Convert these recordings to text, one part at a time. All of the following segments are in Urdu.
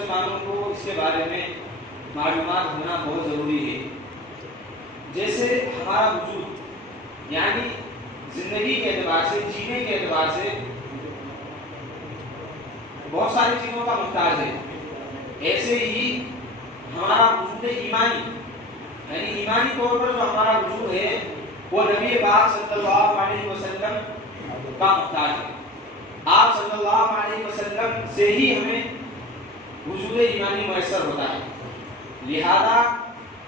مسلمانوں کو اس کے بارے میں معلومات ہونا بہت ضروری ہے. جیسے ہمارا وجود یعنی زندگی کے اعتبار سے، جینے کے اعتبار سے بہت ساری چیزوں کا محتاج ہے، ایسے ہی ہمارا وجود ایمانی یعنی ایمانی طور پر جو ہمارا وجود ہے وہ نبی پاک صلی اللہ علیہ وسلم کا محتاج ہے. آپ صلی اللہ علیہ وسلم سے ہی ہمیں وجود ایمانی میسر ہوتا ہے. لہذا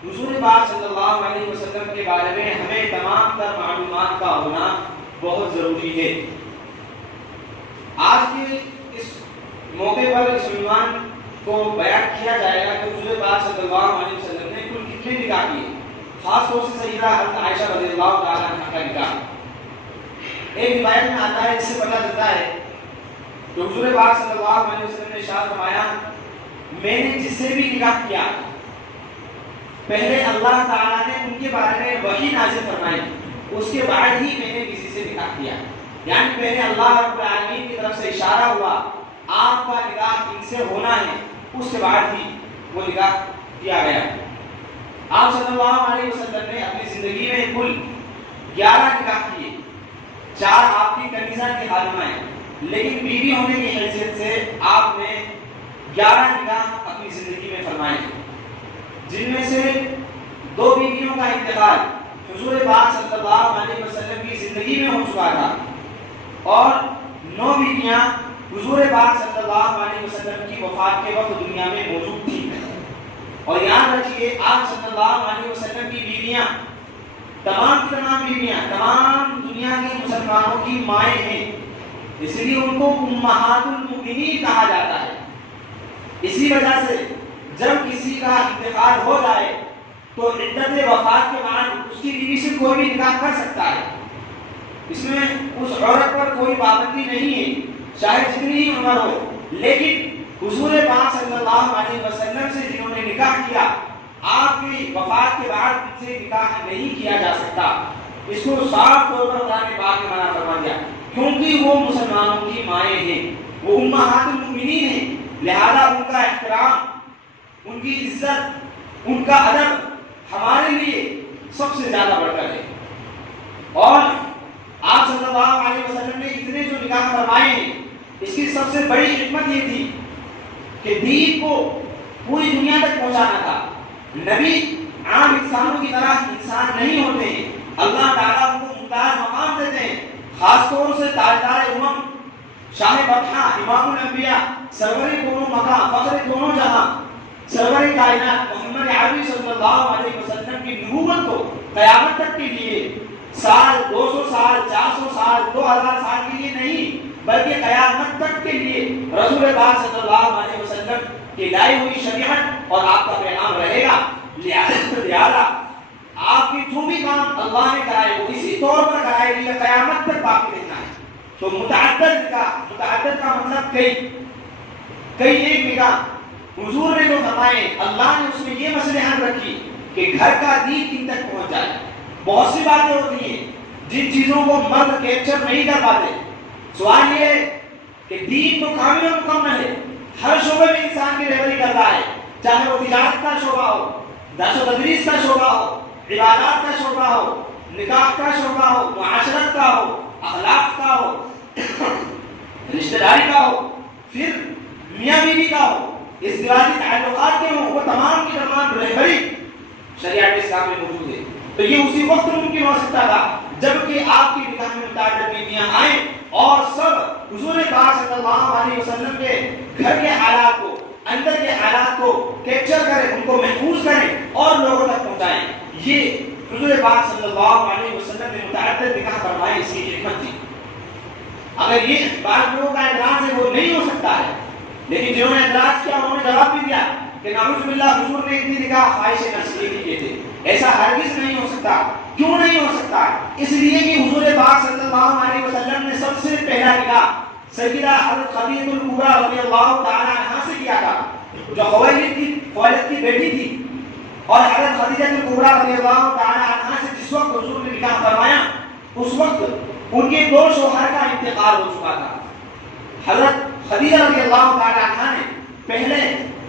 حضور پاک صلی اللہ علیہ وسلم کے بارے میں ہمیں تمام تر معلومات کا ہونا بہت ضروری ہے. آج کے اس موقع پر اس عنوان کو بیان کیا جائے گا کہ حضور پاک صلی اللہ علیہ وسلم نے کل کتنے نکاح کیے، خاص طور سے سیدہ حضرت عائشہ رضی اللہ تعالیٰ عنہا کا نکاح. ایک روایت میں آتا ہے، اس سے پتہ چلتا ہے کہ حضور پاک صلی اللہ علیہ وسلم نے ارشاد فرمایا، میں نے جس سے بھی نکاح کیا پہلے اللہ تعالیٰ نے ان کے بارے میں وحی نازل فرمائی، اس کے بعد ہی میں نے کسی سے نکاح کیا. یعنی پہلے اللہ رب العالمین کی طرف سے اشارہ ہوا آپ کا نکاح ان سے ہونا ہے، اس کے بعد ہی وہ نکاح کیا گیا. آپ صلی اللہ علیہ وسلم نے اپنی زندگی میں کل 11 نکاح کیے. 4 آپ کی کنیزہ کی خادمہ ہیں، لیکن بیوی ہونے کی حیثیت سے آپ نے 11 نکاح اپنی زندگی میں فرمائے، جن میں سے 2 بیویوں کا انتقال حضور پاک صلی اللہ علیہ وسلم کی زندگی میں ہو چکا تھا اور 9 بیویاں حضور پاک صلی اللہ علیہ وسلم کی وفات کے وقت دنیا میں موجود تھیں. اور یاد رکھیے آپ صلی اللہ علیہ وسلم کی بیویاں تمام بیویاں تمام دنیا کے مسلمانوں کی مائیں ہیں، اس لیے ان کو امہات المؤمنین کہا جاتا ہے. اسی وجہ سے جب کسی کا انتقال ہو جائے تو عدت وفات کے بعد اس کی بیوی سے کوئی بھی نکاح کر سکتا ہے. اس میں اس عورت پر کوئی پابندی نہیں ہے، چاہے جتنی ہی عمر ہو. لیکن حضور پاک صلی اللہ علیہ وسلم سے جنہوں نے نکاح کیا، آپ کی وفات کے بعد ان سے نکاح نہیں کیا جا سکتا. اس کو صاف طور پر قرآن پاک نے منع فرما دیا، کیونکہ وہ مسلمانوں کی مائیں ہیں، وہ امہات المؤمنین ہیں. لہذا ان کا احترام، ان کی عزت، ان کا ادب ہمارے لیے سب سے زیادہ بڑھ کر ہے. اور آپ صلی اللہ علیہ وسلم نے اتنے جو نکاح فرمائے ہیں، اس کی سب سے بڑی حکمت یہ تھی کہ دین کو پوری دنیا تک پہنچانا تھا. نبی عام انسانوں کی طرح انسان نہیں ہوتے ہیں، اللہ تعالیٰ ان کو ممتاز مقام دیتے ہیں. خاص طور سے تاجدار امم، شاہ بطحہ، امام الانبیاء، سرور دونوں مقام، فخر دونوں جہاں، سرور کائنات محمد عربی صلی اللہ علیہ وسلم کی نبوت کو قیامت تک کے لیے سال، 200 سال، 400 سال، 2000 سال کے لیے نہیں، بلکہ قیامت تک کے لیے رسول پاک صلی اللہ علیہ وسلم کی لائی ہوئی شریعت اور آپ کا پیغام رہے گا. لہذا آپ کی جو بھی کام اللہ نے کرائے وہ اسی طور پر کرائے گی، قیامت تک باقی رہنا ہے. تو متعدد کا مطلب کئی ایک نکاح حضور نے جو فرمائے، اللہ نے اس میں یہ مصلحت رکھی کہ گھر کا دین کن تک پہنچ جائے. بہت سی باتیں ہوتی ہیں جن چیزوں کو مرد کیپچر نہیں کر پاتے. سوال یہ ہے کہ دین تو کامل و مکمل ہے، ہر شعبے میں انسان کی رہبری کر رہا ہے، چاہے وہ تجارت کا شعبہ ہو، درس و تدریس کا شعبہ ہو، عبادات کا شعبہ ہو، نکاح کا شعبہ ہو، معاشرت کا ہو، اخلاق کا ہو، رشتہ داری کا ہو، پھر میاں بیوی کا ہو، ازدواجی تعلقات کے ہوں، وہ تمام کی تمام رہبری شریعت اسلام میں موجود ہے. تو یہ اسی وقت ممکن ہو سکتا تھا جبکہ آپ کی نکاح میں متعدد بیویاں آئیں اور سب حضور پاک صلی اللہ علیہ وسلم کے گھر کے حالات کو، اندر کے حالات کو کیپچر کریں، ان کو محفوظ کریں اور لوگوں تک پہنچائیں. یہ حضور پاک صلی اللہ علیہ وسلم نے متعدد نکاح فرمائے، اس کی حکمت تھی. اگر یہ بعض لوگوں کا اعتراض ہے وہ نہیں ہو سکتا ہے، لیکن جنہوں نے اعتراض کیا انہوں نے جواب بھی دیا کہ نعوذ باللہ حضور نے اتنی نکاح خواہش نفس کے لیے کیے تھے. ایسا ہرگز نہیں ہو سکتا. کیوں نہیں ہو سکتا؟ اس لیے کہ حضور پاک صلی اللہ علیہ وسلم نے سب سے پہلا نکاح سیدہ حضرت خدیجہ الکبریٰ رضی اللہ تعالی عنہا سے کیا تھا، جو خویلد کی بیٹی تھی. اور حضرت خدیجہ الکبریٰ رضی اللہ تعالی عنہا سے جس وقت حضور نے نکاح فرمایا اس وقت ان کے 2 شوہر کا انتقال ہو چکا تھا. حضرت خدیجہ رضی اللہ تعالی عنہا نے پہلے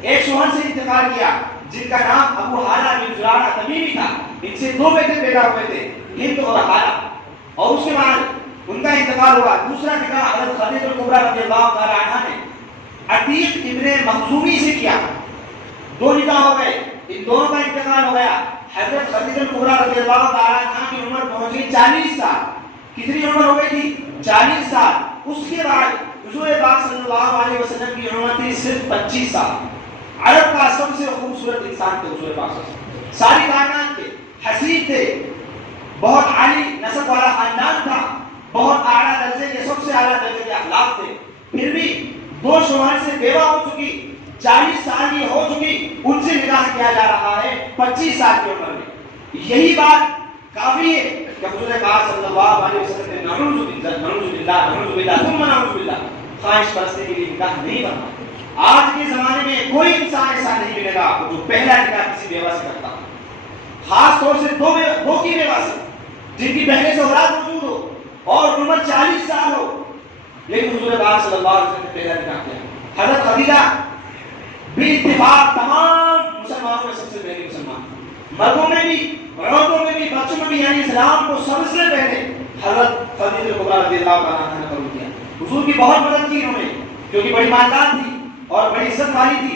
ایک شوہر سے انتقال کیا جن کا نام ابو حالہ بن زرارہ تمیمی تھا. ان سے 2 بیٹے پیدا ہوئے تھے، ہند اور حالہ. اور اس کے بعد ان کا انتقال ہوا. دوسرا نکاح حضرت خدیجہ کبریٰ رضی اللہ تعالی عنہا نے عتیق ابن مخزومی سے کیا. 2 نکاح ہو گئے، ان دونوں کا انتقال ہو گیا. حضرت خدیجہ کبریٰ رضی اللہ تعالی عنہا کی عمر پہنچ گئی 40 سال. کتنی عمر ہو گئی تھی؟ 40 سال. اس کے بعد حضور پاک صلی اللہ علیہ وسلم کی عمر تھی صرف 25 سال. عرب کا سب سے خوبصورت انسان تھے حضور پاک صلی اللہ علیہ وسلم. ساری کائنات کے حسین تھے، بہت عالی نسب والا خاندان تھا، بہت اعلیٰ درجے کے، سب سے اعلیٰ درجے کے اخلاق تھے. پھر بھی 2 شوہر سے بیوہ ہو چکی، 40 سال کی ہو چکی، ان سے نکاح کیا جا رہا ہے 25 سال کی عمر میں. یہی بات کافی ہے کہ حضور پاک صلی اللہ علیہ وسلم نے نعوذ باللہ ثم نعوذ باللہ خواہش پرستی کے لیے نکاح نہیں فرمایا. آج کے زمانے میں کوئی انسان ایسا نہیں ملے گا جو پہلا نکاح کسی بیوہ سے کرتا، خاص طور سے 2 کی بیوہ سے جن کی پہلے سے اولاد موجود ہو اور عمر 40 سال ہو. لیکن حضور پاک صلی اللہ علیہ وسلم نے پہلا نکاح کیا. حضرت خدیجہ بھی اتفاق تمام مسلمانوں میں سب سے پہلی مسلمان، مردوں میں بھی، عورتوں میں بھی، بچوں میں بھی، یعنی اسلام کو سب سے پہلے حضرت خدیجہ کبریٰ رضی اللہ عنہا نے قبول کیا. حضور کی بہت مدد کی انہوں نے، کیونکہ بڑی مالدار تھی اور بڑی عزت والی تھی،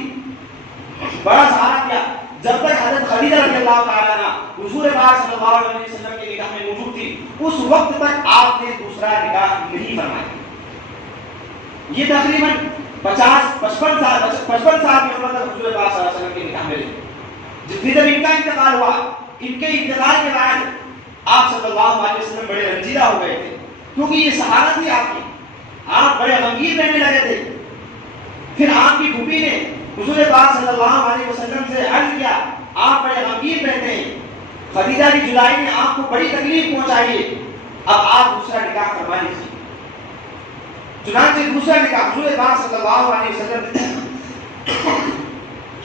بڑا سہارا کیا. جب تک حضرت خدیجہ رضی اللہ تعالیٰ عنہا حضور پاک صلی اللہ علیہ وسلم کے نکاح میں موجود تھی، اس وقت تک آپ نے دوسرا نکاح نہیں فرمایا. یہ تقریباً 55 سال کی عمر تک حضور پاک صلی اللہ علیہ وسلم کے نکاح میں رہے. جب ان کا انتقال ہوا، ان کے انتقال کے بعد آپ صلی اللہ علیہ وسلم بڑے رنجیدہ ہو گئے تھے، کیونکہ یہ سہارا تھی آپ کی، آپ بڑے غمگین رہنے لگے تھے. پھر آپ کی پھوپھی نے حضور پاک صلی اللہ علیہ وسلم سے عرض کیا آپ بڑے غمگین رہتے ہیں، خدیجہ کی جدائی نے آپ کو بڑی تکلیف پہنچائی ہے، اب آپ دوسرا نکاح فرما لیجیے. چنانچہ دوسرا نکاح حضور پاک صلی اللہ علیہ وسلم نے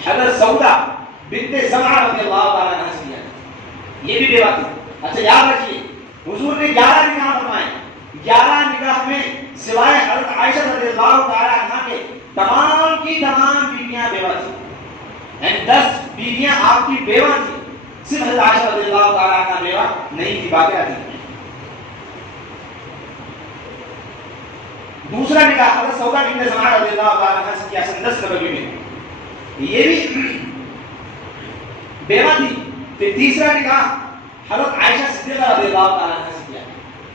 حضرت سودا بنت زمعہ رضی اللہ تعالیٰ عنہا سے کیا. یہ بھی بیوہ تھی. اچھا یاد رکھیے، حضور نے 11 نکاح فرمائے. 11 نکاح میں سوائے حضرت عائشہ رضی اللہ تعالیٰ عنہا کے تمام کی تمام بیویاں بیوہ تھیں، یعنی 10 بیویاں آپ کی بیوہ تھیں. صرف حضرت عائشہ رضی اللہ تعالیٰ عنہا بیوہ نہیں تھی، باقیہ تھی. دوسرا نکاح حضرت سودا بنت زمعہ رضی اللہ تعالیٰ عنہا سے کیا سن 10 نبوی میں، یہ بھی بیوہ تھی. پھر تیسرا نکاح حضرت عائشہ صدیقہ رضی اللہ تعالیٰ عنہا سے کیا.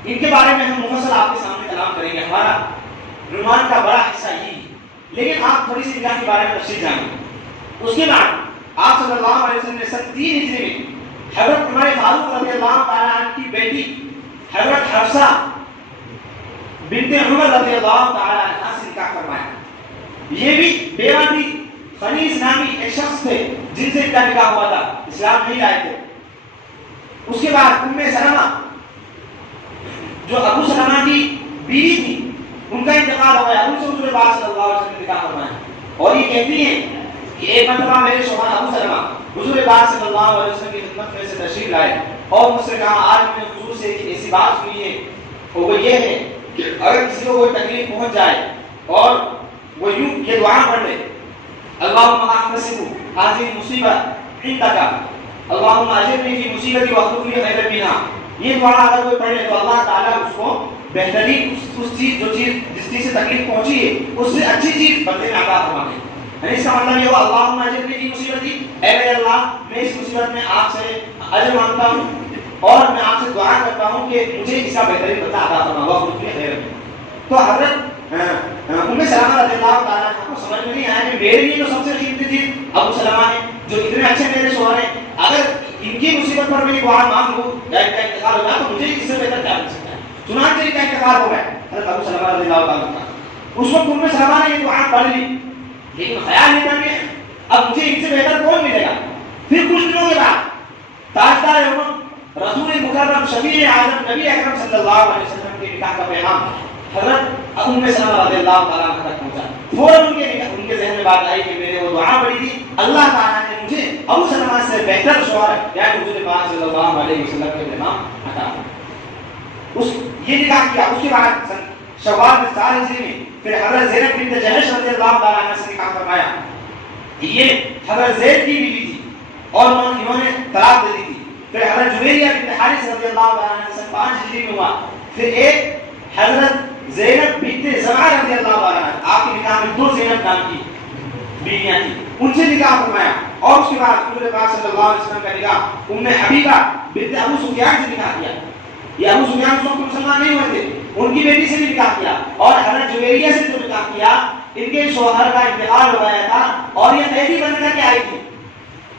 ان کے بارے میں ہم مفصل آپ کے سامنے کلام کریں گے، ہمارا عنوان کا بڑا حصہ یہی ہے، لیکن آپ تھوڑی سی نکاح کے بارے میں تفصیل جانیں. اس کے بعد آپ صلی اللہ علیہ وسلم نے سن 3 ہجری میں حضرت عمر فاروق رضی اللہ تعالیٰ عنہ کی بیٹی حضرت حفصہ بنت عمر رضی اللہ تعالیٰ عنہ سے نکاح فرمایا. یہ بھی بیوہ تھی. خنیس نامی ایک شخص تھے جن سے ان کا نکاح ہوا تھا، اسلام نہیں لائے تھے. اس کے بعد ام سلمہ جو ابو سلمہ کی بیوی تھی، ان کا انتقال ہو گیا. ان سے حضور پاک صلی اللہ علیہ وسلم نے نکاح فرمایا. اور یہ کہتی ہیں کہ ایک مرتبہ میرے شوہر ابو سلمہ حضور پاک صلی اللہ علیہ وسلم کی خدمت میں سے تشریف لائے اور مجھ سے کہا آج میں حضور سے ایک ایسی بات سنی ہے، اور وہ یہ ہے کہ اگر کسی کو کوئی تکلیف پہنچ جائے اور وہ یوں یہ دعا پڑھ لے، اللہم احتسب هذه المصیبت عندک اللہم اجرنی فی مصیبتی واخلف لی خیرا منہا. یہ دعا اگر کوئی پڑھ لے تو اللہ تعالیٰ اس کو بہترین اس چیز جو چیز جس چیز سے تکلیف پہنچی ہے اس سے اچھی چیز بندے میں عطا فرما دے. یعنی اس کا مطلب یہ ہوا اللہم اجرنی فی مصیبتی، اے میرے اللہ میں اس مصیبت میں آپ سے اجر مانگتا ہوں اور میں آپ سے دعا کرتا ہوں کہ مجھے اس کا بہترین بدلہ عطا فرما واخلف لی خیرا منہا. تو حضرت ام سلمہ رضی اللہ تعالیٰ عنہ کو سمجھ میں نہیں آیا کہ میرے لیے تو سب سے قیمتی چیز ابو سلمہ ہے جو اتنے اچھے میرے شوہر ہیں، اگر ان کی مصیبت پر میری دعا مانگ لوں یا ان کا انتقال ہو جائے تو مجھے اس سے بہتر کیا مل سکتا ہے. چنانچہ ان کا انتقال ہو گیا حضرت ابو سلمہ رضی اللہ تعالیٰ عنہ. اس وقت ام سلمہ نے یہ دعا پڑھ لی، لیکن خیال نہیں تھا کہ اب مجھے ان سے بہتر کون ملے گا. پھر کچھ دنوں کے بعد تاجدار امم رسول مکرم شفیع اعظم نبی اکرم صلی اللہ علیہ وسلم کے نکاح کا پیغام حضرت ام سلمہ رضی اللہ تعالیٰ عنہ تک پہنچا. فوراً ان کے ذہن میں بات آئی کہ میں نے وہ دعا پڑھی تھی، اللہ تعالیٰ نے مجھے ابو سلمہ سے بہتر شوہر یعنی حضور پاک صلی اللہ علیہ وسلم کے پیغام عطا کیا. یہ نکاح کیا. اس کے بعد شوال میں 4 ہجری میں پھر حضرت زینب بنت جحش رضی اللہ تعالیٰ عنہ سے نکاح فرمایا. یہ حضرت زید کی بیوی تھی اور انہوں نے طلاق دے دی تھی. پھر حضرت جویریہ بنت حارث رضی اللہ تعالیٰ عنہ سن 5 ہجری میں ہوا. پھر ایک حضرت زینب بنت زمعہ رضی اللہ تعالیٰ عنہ, آپ کے نکاح میں 2 زینب نام کی بیویاں تھیں, ان سے نکاح فرمایا. اور اس کے بعد حضور پاک صلی اللہ علیہ وسلم کا نکاح ام حبیبہ بنت ابو سفیان سے نکاح کیا. یہ ابو سفیان اس وقت مسلمان نہیں ہوئے تھے, ان کی بیٹی سے بھی نکاح کیا. اور حضرت جویریہ سے جو نکاح کیا, ان کے شوہر کا انتقال ہو گیا تھا اور یہ قیدی بن کر کے آئی تھی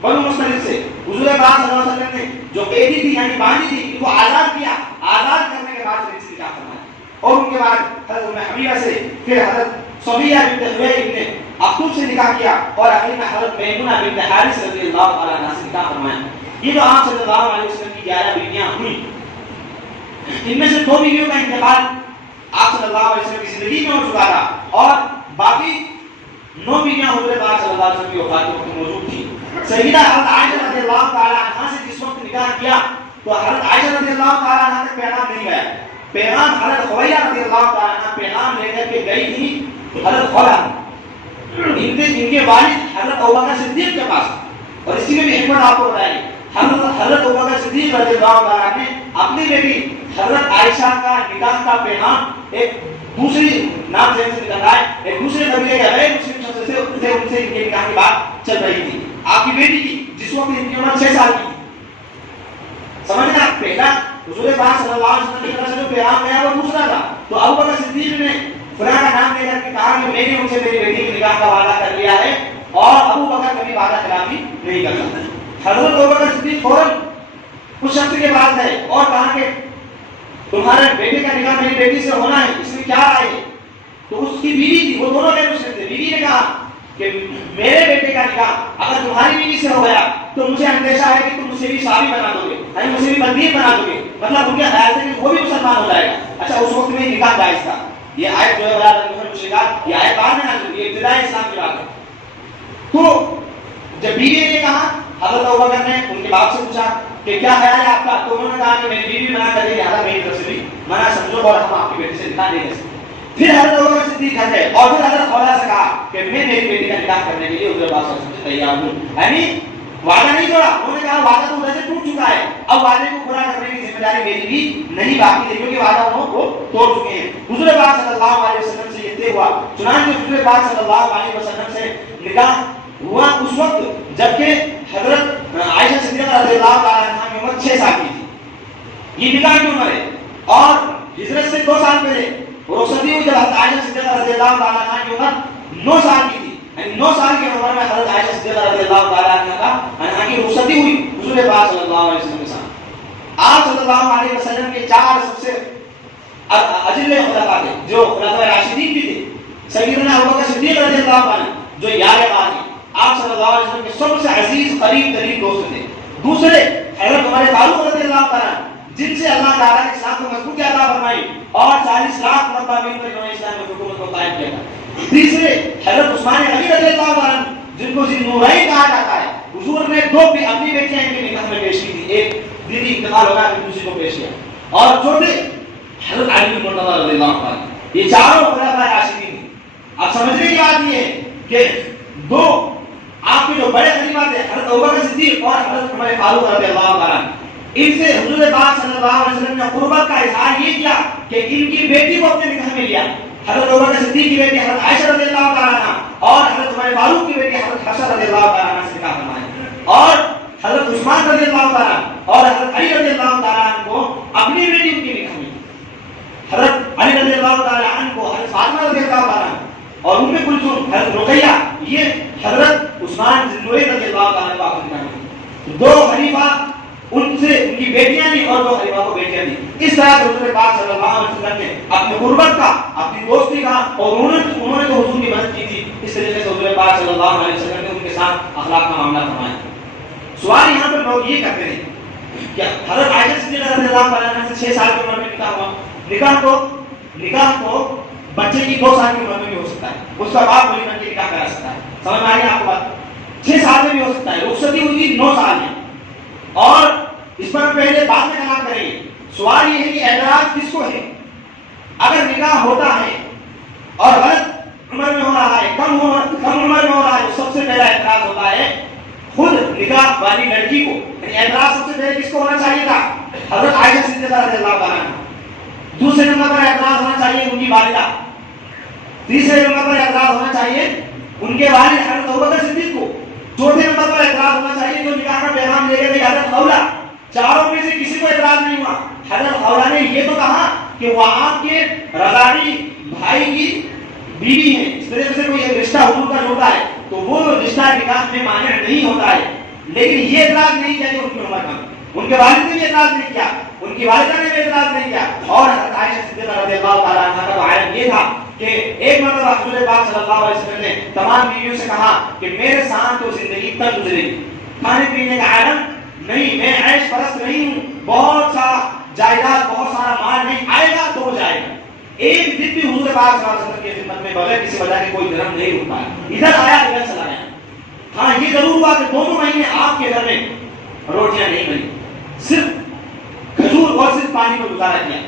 بنو مستلق سے. حضور پاک صلی اللہ علیہ وسلم نے جو قیدی تھی یعنی باندھی تھی, ان کو آزاد کیا. آزاد کرنے کے بعد ان سے نکاح فرمایا. اور ان کے بعد حضرت ام حبیبہ سے, پھر حضرت صفیہ بنت حویی بنت اخطب سے نکاح کیا, اور آخر میں حضرت میمونہ بنت حارث رضی اللہ تعالیٰ عنہ سے نکاح فرمایا. یہ جو آپ صلی اللہ علیہ وسلم کی 11 بیویاں ہوئیں, ان میں سے 2 بیویوں کا انتقال آپ صلی اللہ علیہ وسلم کی زندگی میں ہو چکا تھا, اور باقی 9 بیویاں حضور پاک صلی اللہ علیہ وسلم کی وفات کے وقت موجود تھیں. سیدہ حضرت عائشہ رضی اللہ تعالیٰ عنہ سے جس وقت نکاح کیا تو حضرت عائشہ رضی اللہ تعالیٰ عنہ تک پیغام نہیں گیا. پیغام حضرت خویلہ رضی اللہ تعالیٰ عنہ پیغام لے کر کے گئی تھی حضرت خولا, ان کے والد حضرت ابوبکر صدیق کے پاس. اور اسی میں بھی حکمت آپ کو بتائیں, حضرت ابوبکر صدیق رضی اللہ تعالیٰ نے اپنی بیٹی حضرت عائشہ کا نکاح کا پیغام ایک دوسری نام سے نکل رہا ہے, ایک دوسرے قبیلے کے غیر مسلم شخص سے ان سے ان کے نکاح کی بات چل رہی تھی. آپ کی بیٹی کی جس وقت ان کی عمر 6 سال کی تھی. سمجھنا, پہلا حضور پاک صلی اللہ علیہ وسلم کی طرف سے جو پیغام گیا وہ دوسرا تھا. تو ابوبکر صدیق نے فلاں کا نام لے کر کے کہا کہ میں نے ان سے میری بیٹی کے نکاح کا وعدہ کر لیا ہے, اور ابوبکر کبھی وعدہ خلافی نہیں کرتا. حضرت ابوبکر صدیق فوراً اس شخص کے پاس گئے اور کہا کہ تمہارے بیٹے کا نکاح میری بیٹی سے ہونا ہے, اس میں کیا رائے ہے. تو اس کی بیوی تھی, وہ دونوں غیر مسلم تھے. بیوی نے کہا کہ میرے بیٹے کا نکاح اگر تمہاری بیوی سے ہو گیا تو مجھے اندیشہ ہے کہ تم مجھے بھی صحابی بنا دو گے, یعنی مجھے بھی بندی بنا دو گے. مطلب ان کے خیال سے کہ وہ بھی مسلمان ہو جائے گا. اچھا, اس وقت میں نکاح جائز تھا. یہ آیت جو ہے یہ آیت بعد میں نازل ہوئی, یہ ابتدائی اسلام کی بات ہے. تو جب بیوی نے کہا, حضرت ابوبکر نے ان کے باپ سے پوچھا کہ کیا خیال ہے آپ کا, تو انہوں نے کہا کہ میری بیوی منع کر دے, لہٰذا میری طرف سے بھی منع سمجھو اور ہم آپ کی بیٹی سے نکاح نہیں کر سکتے. پھر حضرت ابوبکر صدیق گھر گئے اور پھر حضرت خولا سے کہا کہ میں میری بیٹی کا نکاح کرنے کے لیے حضور پاک صلی اللہ علیہ وسلم سے تیار ہوں. یعنی وعدہ نہیں توڑا. انہوں نے کہا وعدہ تو ادھر سے ٹوٹ چکا ہے, اب وعدے کو پورا کرنے کی ذمہ داری میری بھی نہیں باقی ہے, کیونکہ وعدہ انہوں کو توڑ چکے ہیں. حضور پاک صلی اللہ علیہ وسلم سے یہ طے ہوا. چنانچہ حضور پاک صلی اللہ علیہ وسلم سے نکاح ہوا اس وقت جبکہ حضرت عائشہ صدیقہ رضی اللہ تعالیٰ عنہ کی عمر 6 سال کی تھی. یہ نکاح کی عمر ہے. اور ہجرت سے 2 سال پہلے رخصتی ہوئی جب حضرت عائشہ صدیقہ رضی اللہ تعالیٰ عنہ کی عمر 9 سال کی تھی. یعنی 9 سال کی عمر میں حضرت عائشہ صدیقہ رضی اللہ تعالیٰ عنہ کی رخصتی ہوئی حضور پاک صلی اللہ علیہ وسلم کے ساتھ. آپ صلی اللہ علیہ وسلم کے 4 سب سے اجل خلفاء تھے جو خلفاء راشدین بھی تھے. سیدنا ابوبکر صدیق رضی اللہ عنہ جو یار غازی آپ صلی اللہ علیہ وسلم کے سب سے عزیز قریب ترین دوست تھے. دوسرے حضرت عمر فاروق رضی اللہ تعالیٰ جن سے اللہ تعالیٰ نے اسلام کو مضبوطی عطا فرمائی اور 40 لاکھ مرتبہ مل کر انہوں نے اسلام کی حکومت کو قائم کیا تھا. تیسرے حضرت عثمان غنی رضی اللہ عنہ جن کو ذی نورین کہا جاتا ہے. حضور نے 2 اپنی بیٹیاں ان کے نکاح میں پیش کی تھی, ایک دیدی انتقال ہو گیا پھر دوسری کو پیش کیا. اور چوتھے حضرت علی بن مرتضی رضی اللہ عنہ. یہ چاروں خلفاء راشدین ہیں. اب سمجھنے کی بات یہ ہے کہ 2 آپ کے جو بڑے خلیفہ تھے حضرت ابوبکر صدیق اور حضرت عمر فاروق رضی اللہ عنہ, ان سے حضور پاک صلی اللہ علیہ وسلم نے قربت کا اظہار یہ کیا کہ ان کی بیٹی کو اپنے نکاح میں لیا. حضرت ابوبکر صدیق کی بیٹی حضرت عائشہ رضی اللہ تعالیٰ عنہ اور حضرت عمر فاروق کی بیٹی حضرت حفصہ رضی اللہ تعالیٰ عنہ سے نکاح فرمایا. اور حضرت عثمان رضی اللہ تعالیٰ اور حضرت علی رضی اللہ تعالیٰ عنہ کو اپنی بیٹی ان کے نکاح میں. حضرت علی رضی اللہ تعالیٰ عنہ کو حضرت فاطمہ رضی اللہ تعالیٰ عنہ اور ام کلثوم حضرت رقیہ, یہ حضرت عثمان ذی نورین رضی اللہ تعالیٰ عنہ کو اپنے نکاح میں. 2 خلیفہ ان سے ان کی بیٹیاں بھی اور 2 خلیفہ کو بیٹیاں بھی. اس طرح حضور پاک صلی اللہ علیہ وسلم نے اپنی قربت کا, اپنی دوستی کا, اور انہوں نے تو حضور کی مدد کی تھی, اس طریقے سے حضور پاک صلی اللہ علیہ وسلم نے ان کے ساتھ اخلاق کا معاملہ فرمایا. سوال یہاں پر لوگ یہ کرتے ہیں کہ حضرت عائشہ صدیقہ رضی اللہ عنہا سے 6 سال کی عمر میں نکاح ہوا. نکاح تو بچے کی 2 سال کی عمر میں بھی ہو سکتا ہے, اس کا باپ ولی بن کے نکاح کرا سکتا ہے. سمجھ میں آ گئی آپ کو بات؟ 6 سال میں بھی ہو سکتا ہے. رخصتی ہوئی تھی 9 سال میں. اور اس پر پہلے بعد میں کلام کریں گے. سوال یہ ہے کہ اعتراض کس کو ہے؟ اگر نکاح ہوتا ہے اور غلط عمر میں ہو رہا ہے, کم عمر میں ہو رہا ہے, تو سب سے پہلا اعتراض نکاح والی لڑکی کو یعنی اعتراض سب سے پہلے کس کو ہونا چاہیے تھا؟ حضرت عائشہ صدیقہ رضی اللہ عنہا. دوسرے نمبر پر اعتراض ہونا چاہیے ان کی والدہ. تیسرے نمبر پر اعتراض ہونا چاہیے ان کے والد حضرت ابوبکر صدیق کو. چوتھے نمبر پر اعتراض ہونا چاہیے جو نکاح کا پیغام لے کے گئی حضرت خولہ. چاروں میں سے کسی کو اعتراض نہیں ہوا. حضرت خولہ نے یہ تو کہا کہ وہ آپ کے رضاعی بھائی کی بیوی ہے, اس طرح سے کوئی ایک رشتہ حضور کا جوڑتا ہے تو وہ رشتہ نکاح میں مانع نہیں ہوتا ہے. لیکن یہ اعتراض نہیں کیا کہ ان کی عمر کم. ان کے والد نے بھی اعتراض نہیں کیا, ان کی والدہ نے بھی اعتراض نہیں کیا. اور حضرت عائشہ صدیقہ رضی اللہ تعالیٰ عنہا کا عالم یہ تھا کہ ایک مرتبہ رسول پاک صلی اللہ علیہ وسلم نے تمام بیویوں سے کہا کہ میرے ساتھ تو زندگی تک گزرے گی, کھانے پینے کا عالم نہیں, میں عیش پرست نہیں ہوں, بہت سا جائیداد بہت سارا مال نہیں آئے گا تو ہو جائے گا. ایک دن بھی حضور پاک صلی اللہ علیہ وسلم کی خدمت میں بغیر کسی وجہ کے کوئی درم نہیں رک پایا, ادھر آیا ادھر چلا گیا. ہاں یہ ضرور ہوا کہ 2 مہینے آپ کے گھر میں روٹیاں نہیں بنی, صرف کھجور اور صرف پانی پر گزارا کیا.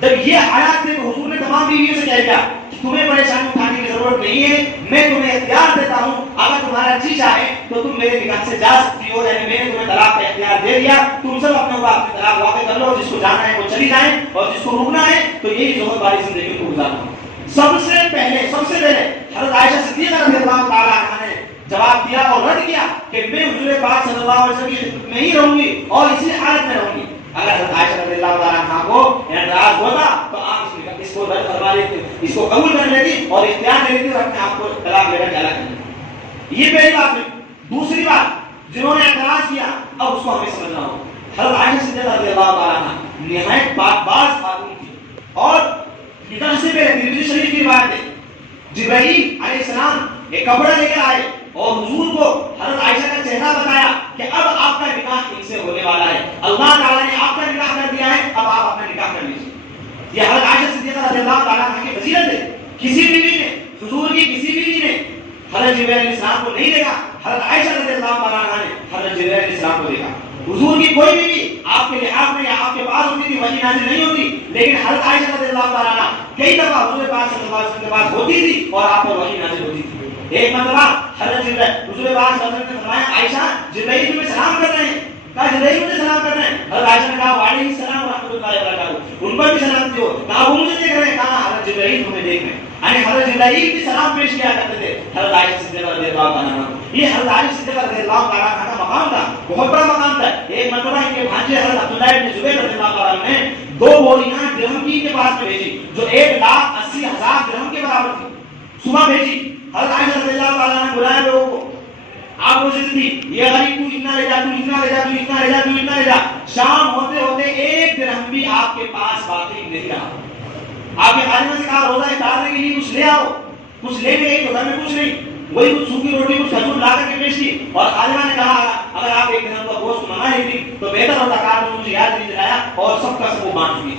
جب یہ حالات تھے تو حضور نے تمام بیویوں سے کہہ دیا کہ تمہیں پریشانی اٹھانے کی ضرورت نہیں ہے, میں تمہیں اختیار دیتا ہوں, اگر تمہارا جی چاہے تو تم میرے نکاح سے جا سکتی ہو, یعنی میں نے تمہیں طلاق کا اختیار دے دیا, تم سب اپنے اوپر اپنی طلاق واقع کر لو, جس کو جانا ہے وہ چلی جائیں اور جس کو رکنا ہے تو یہی زہد والی زندگی کو گزارنا. سب سے پہلے حضرت عائشہ صدیقہ رضی اللہ تعالیٰ عنہا نے جواب دیا اور رد کیا کہ میں حضور پاک صلی اللہ علیہ وسلم کی خدمت میں ہی رہوں گی اور اسی حالت میں رہوں گی. اگر حضرت عائشہ رضی اللہ تعالیٰ عنہا کو اعتراض ہوتا تو آپ اس کو رد فرما لیتے, اس کو قبول کر لیتی اور اختیار دے دیتی اور اپنے آپ کو طلاق لے کر چلا کرتی. یہ پہلی بات ہے. دوسری بات, جنہوں نے اعتراض کیا اب اس کو ہمیں سمجھنا ہو. حضرت عائشہ صدیقہ رضی اللہ تعالیٰ عنہا نہایت پاک باز خاتون تھی اور نکاح سے پہلے ترمذی شریف کی روایت ہے, جبرائیل علیہ السلام ایک کپڑا لے کر آئے اور حضور کو حضرت عائشہ کا چہرہ بتایا کہ اب آپ کا نکاح ان سے ہونے والا ہے, اللہ تعالیٰ نے آپ کا نکاح کر دیا ہے, اب آپ اپنا نکاح کر لیجیے. یہ حضرت عائشہ صدیقہ رضی اللہ تعالیٰ عنہ کی فضیلت ہے. کسی بیوی نے, حضور کی کسی بیوی نے حضرت جبرائیل علیہ السلام کو نہیں دیکھا, حضرت عائشہ رضی اللہ تعالیٰ عنہ نے حضرت جبرائیل علیہ السلام کو دیکھا. حضور کی کوئی بیوی آپ کے لحاظ میں یا آپ کے پاس ہوتی تھی, وحی نازل نہیں ہوتی, لیکن حضرت عائشہ رضی اللہ تعالیٰ عنہ کئی دفعہ حضور پاک صلی اللہ علیہ وسلم کے پاس ہوتی تھی اور آپ پر وحی نازل ہوتی تھی. ایک مرتبہ حضرت جبرائیل حضور پاک صلی اللہ علیہ وسلم نے فرمایا عائشہ جبرائیل تمہیں سلام کر رہے ہیں. کہا جبرائیل مجھے سلام کر رہے ہیں. حضرت عائشہ نے کہا وعلیہ السلام ورحمۃ اللہ وبرکاتہ, ان پر بھی سلام دیو. کہا وہ مجھے دیکھ رہے ہیں. کہا حضرت جبرائیل تمہیں دیکھ رہے ہیں. یعنی حضرت جبرائیل بھی سلام پیش کیا کرتے تھے حضرت عائشہ صدیقہ رضی اللہ تعالیٰ عنہ. یہ حضرت عائشہ صدیقہ رضی اللہ تعالیٰ عنہ کا مقام تھا, بہت بڑا مقام تھا. ایک مرتبہ ان کے بھانجے حضرت عبداللہ بن زبیر رضی اللہ تعالیٰ عنہ نے 2 بوریاں درہم کی کے پاس میں بھیجی جو 1,80,000 درہم کے برابر تھی. صبح بھیجی. حضرت عائشہ رضی اللہ تعالیٰ عنہ بلایا لوگوں کو, آپ کو تھی یہ غریب تو اتنا لے جا, تو اتنا لے جا, تو اتنا لے جا, تو اتنا لے جا. شام ہوتے ہوتے 1 درہم بھی آپ کے پاس باقی نہیں رہا. آپ کے خادمہ سے کہا روزہ اتارنے کے لیے کچھ لے آؤ. کچھ لے کے تو گھر میں کچھ نہیں, وہی کچھ سوکھی روٹی کچھ کھجور لا کر کے پیش کی. اور خادمہ نے کہا اگر آپ 1 درہم کا گوشت منگا رہی تھی تو بہتر ہوتا, کار نے مجھے یاد نہیں دلایا اور سب کا سب وہ بانٹ چکی.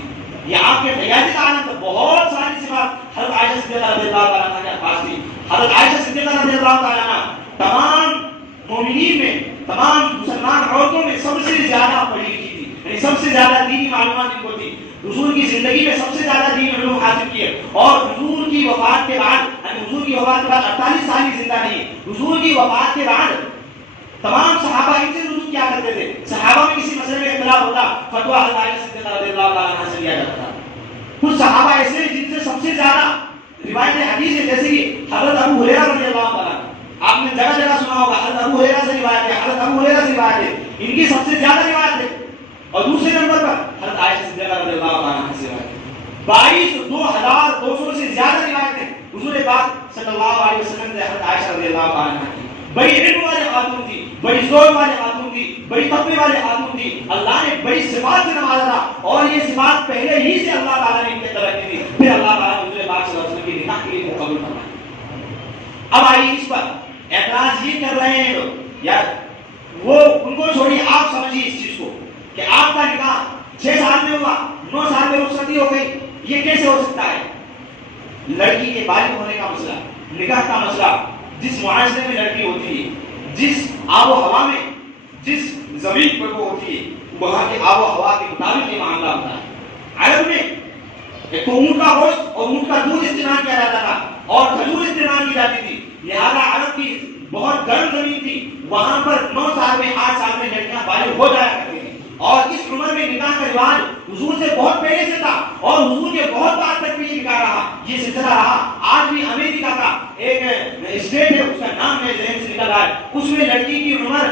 یہ آپ کے فیاضی کا عالم, بہت ساری صفات حضرت عائشہ صدیقہ رضی اللہ تعالیٰ عنہ کے پاس تھی. حضرت عائشہ صدیقہ رضی اللہ تعالیٰ عنہ تمام مومنین میں, تمام مسلمان عورتوں میں سب سے زیادہ پڑھی لکھی تھی, یعنی سب سے زیادہ دینی معلومات ان کو تھی. حضور کی زندگی میں سب سے زیادہ دین علوم حاصل کیے اور حضور کی وفات کے بعد, یعنی حضور کی وفات کے بعد 48 سال کی زندہ رہی. حضور کی وفات کے بعد تمام صحابہ ان سے رجوع کیا کرتے تھے. صحابہ میں کسی مسئلے میں اختلاف ہوتا, فتویٰ حضرت عائشہ صدیقہ رضی اللہ تعالیٰ عنہ سے لیا جاتا تھا. کچھ صحابہ ایسے ہیں جن سے سب سے زیادہ روایت حدیث ہے, جیسے کہ حضرت ابو ہریرہ رضی اللہ تعالیٰ, آپ نے جگہ جگہ سنا ہوگا حضرت ابو ہریرہ سے روایت ہے, حضرت ابو ہریرہ سے روایت ہے, ان کی سب سے زیادہ روایت ہے. اور دوسرے نمبر پر حضرت عائشہ صدیقہ رضی اللہ عنہا سے روایت ہے. 22,200 سے زیادہ روایت ہے حضور پاک صلی اللہ علیہ وسلم سے حضرت عائشہ رضی اللہ عنہا کی. بڑی علم والے خاتون تھی, بڑی زور والے خاتون تھی, بڑی تقوی والے خاتون تھی. اللہ نے بڑی صفات سے نوازا تھا اور یہ صفات پہلے ہی سے اللہ تعالیٰ نے ان کے طرف کی تھی. پھر اللہ تعالیٰ نے حضور پاک صلی اللہ علیہ وسلم کی نکاح کے لیے قبول فرمایا. اب آئیے اس پر اعتراض یہ کر رہے ہیں لوگ, یار وہ ان کو چھوڑیے, آپ سمجھیے اس چیز کو کہ آپ کا نکاح 6 سال میں ہوا, 9 سال میں رخصتی ہو گئی, یہ کیسے ہو سکتا ہے؟ لڑکی کے بالغ ہونے کا مسئلہ, نکاح کا مسئلہ, جس معاشرے میں لڑکی ہوتی ہے, جس آب و ہوا میں, جس زمین پر وہ ہوتی ہے, وہاں کے آب و ہوا کے مطابق یہ معاملہ ہوتا ہے. عرب میں ایک تو اونٹ کا گوشت اور اونٹ کا دودھ استعمال کیا جاتا تھا اور کھجور استعمال کی جاتی تھی. لہذا عرب کی بہت گرم زمین تھی، وہاں پر 9 سال میں 8 سال میں لڑکیاں بالغ ہو جایا کرتی تھیں، اور اس عمر میں نکاح کا رواج حضور سے بہت پہلے سے تھا، اور حضور کے بہت بعد تک بھی یہ نکاح رہا، یہ سلسلہ رہا۔ آج بھی امریکہ کا ایک اسٹیٹ ہے، اس کا نام ہے ذہن سے نکل رہا ہے، اس میں لڑکی کی عمر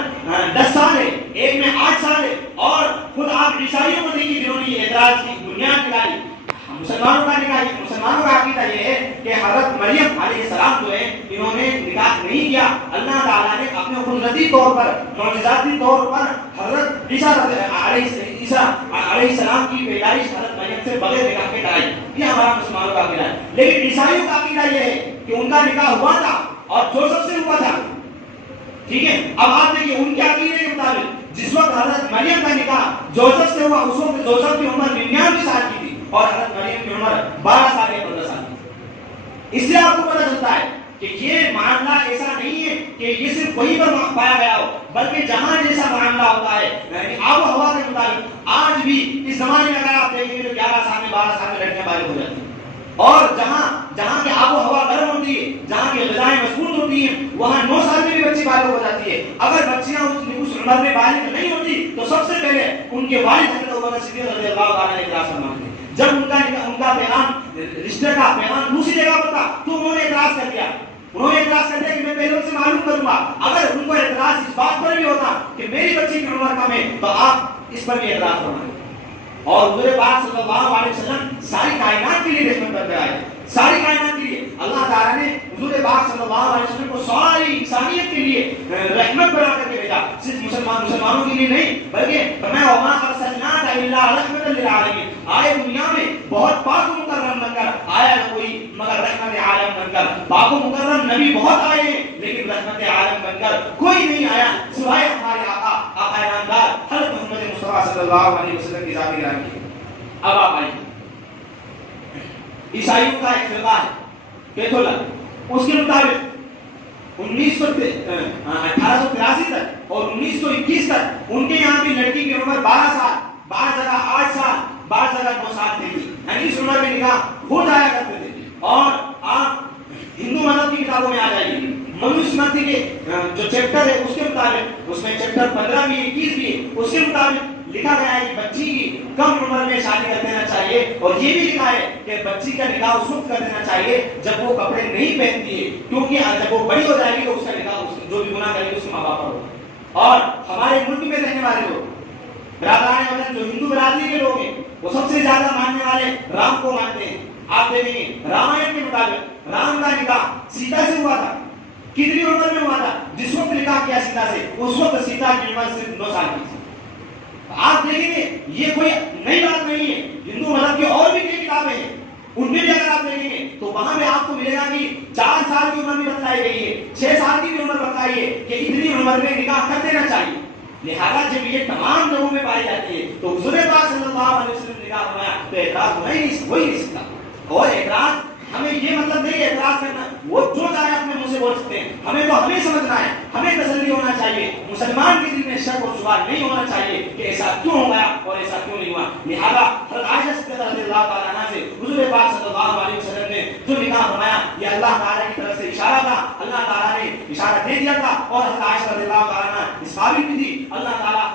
10 سال ہے، ایک میں 8 سال ہے، اور خود آپ عیسائیوں کو دیکھیے جنہوں نے یہ اعتراض کی بنیاد نکالی۔ مسلمانوں کا نکاح، مسلمانوں کا عقیدہ یہ ہے کہ حضرت مریم علیہ السلام جو ہے انہوں نے نکاح نہیں کیا، اللہ تعالیٰ نے اپنے قدرتی طور پر، معجزاتی طور پر حضرت عیسیٰ علیہ السلام کی پیدائش حضرت مریم سے بغیر نکاح کے کرائی۔ یہ ہمارا مسلمانوں کا عقیدہ ہے، لیکن عیسائیوں کا عقیدہ یہ ہے کہ ان کا نکاح ہوا تھا اور جوزف سے ہوا تھا، ٹھیک ہے۔ اب آپ دیکھیے ان کے عقیدے کے مطابق جس وقت حضرت مریم کا نکاح جوزف سے ہوا، اس وقت جوزف کی عمر 99 سال کی تھی اور حضرت مریم کی عمر 12 سال یا 15 سال کی۔ اس سے آپ کو پتہ چلتا ہے کہ یہ معاملہ ایسا نہیں ہے کہ یہ صرف وہیں پر پایا گیا ہو، بلکہ جہاں جیسا معاملہ ہوتا ہے، یعنی آب و ہوا کے مطابق آج بھی اس زمانے میں اگر آپ دیکھیں گے تو 11 سال میں 12 سال میں لڑکیاں بالغ ہو جاتی ہیں، اور جہاں کی آب و ہوا گرم ہوتی ہے، جہاں کی غذائیں مضبوط ہوتی ہیں، وہاں 9 سال میں بھی بچی بالغ ہو جاتی ہے۔ اگر بچیاں اس عمر میں بالغ نہیں ہوتی تو سب سے پہلے ان کے والد حضرت ابوبکر صدیق رضی اللہ عنہ نے اعتراض فرماتے ہیں۔ جب ان کا پیغام، رشتے کا پیغام دوسری جگہ پر تھا تو انہوں نے اعتراض کر دیا، کہ میں پہلے سے معلوم کروں گا۔ اگر ان کو اعتراض اس بات پر بھی ہوتا کہ میری بچی کی عمر کم ہے تو آپ اس پر بھی اعتراض فرمائیں۔ اور حضور پاک صلی اللہ علیہ وسلم ساری کائنات کے لیے رحمت بن گئے، ساری کائنات کے لیے اللہ تعالیٰ نے حضور پاک صلی اللہ علیہ وسلم کو ساری انسانیت کے لیے رحمت بنا کر کے بھیجا، صرف مسلمانوں کے لیے نہیں بلکہ فرمایا وما ارسلناک الا رحمۃ للعالمین، آئے دنیا میں بہت پاک و مکرم بن کر آیا نہ کوئی مگر رحمت عالم بن کر۔ پاک و مکرم نبی بہت آئے ہیں لیکن رحمت عالم بن کر کوئی نہیں آیا سوائے ہمارے آقا نامدار حضرت محمد مصطفیٰ صلی اللہ علیہ وسلم کی ذات گرامی کی۔ اب آپ آئیے، عیسائیوں کا ایک فرقہ ہے کیتھولک، اس کے مطابق 1883 تک اور 1921 تک ان کے یہاں بھی لڑکی کی عمر 12 سال، بعض جگہ 8 سال، بعض جگہ 9 سال تھی، یعنی اس عمر میں نکاح ہو جایا کرتے تھے۔ اور آپ ہندو مذہب کی کتابوں میں آ جائیے، منوسمرتی کے جو چیپٹر ہے اس کے مطابق، اس میں چیپٹر 15 بھی 21 بھی ہے، اس کے مطابق لکھا گیا ہے کہ بچی کی کم عمر میں شادی کر دینا چاہیے، اور یہ بھی لکھا ہے کہ بچی کا نکاح اس وقت کر دینا چاہیے جب وہ کپڑے نہیں پہنتی ہے، کیونکہ جب وہ بڑی ہو جائے گی تو اس کا نکاح جو بھی گناہ کرے گی اس کے ماں باپ پر ہوگا۔ اور ہمارے ملک میں رہنے والے لوگ، برادران وطن جو ہندو برادری کے لوگ ہیں، وہ سب سے زیادہ ماننے والے رام کو مانتے ہیں۔ آپ دیکھیں گے رامائن کے مطابق رام کا نکاح سیتا سے ہوا تھا، کتنی عمر میں ہوا تھا؟ جس وقت نکاح کیا سیتا سے اس وقت سیتا کی عمر صرف 9 سال کی تھی۔ آپ دیکھیں گے یہ کوئی نئی بات نہیں ہے، ہندو مذہب کی اور بھی کئی کتابیں ہیں، ان میں بھی اگر آپ دیکھیں گے تو وہاں پہ آپ کو ملے گا کہ 4 سال کی عمر بھی بتلائی گئی ہے، 6 سال کی بھی عمر بتلائی ہے کہ اتنی عمر میں نکاح کر دینا چاہیے۔ لہذا جب یہ تمام لوگوں میں پائی جاتی ہے تو حضور پاک صلی اللہ علیہ وسلم نے نکاح فرمایا تو اعتراض ہو ہی نہیں سکتا۔ اور اعتراض ہمیں یہ مطلب نہیں ہے اعتراض کرنا، وہ جو چاہے اپنے منہ سے بول سکتے ہیں، ہمیں تو ہمیں سمجھنا ہے، ہمیں تسلی ہونا چاہیے، مسلمان کے دل میں شک و شبہ نہیں ہونا چاہیے کہ ایسا کیوں ہو گیا اور ایسا کیوں نہیں ہوا۔ لہذا حضرت عائشہ صدیقہ رضی اللہ تعالیٰ عنہا سے حضور پاک صلی اللہ علیہ وسلم نے جو نکاح فرمایا یہ اللہ تعالیٰ کی طرف سے اشارہ تھا، اللہ تعالیٰ نے اشارہ دے دیا تھا، اور حضرت عائشہ رضی اللہ تعالیٰ عنہا اس قابل بھی تھی، اللہ تعالیٰ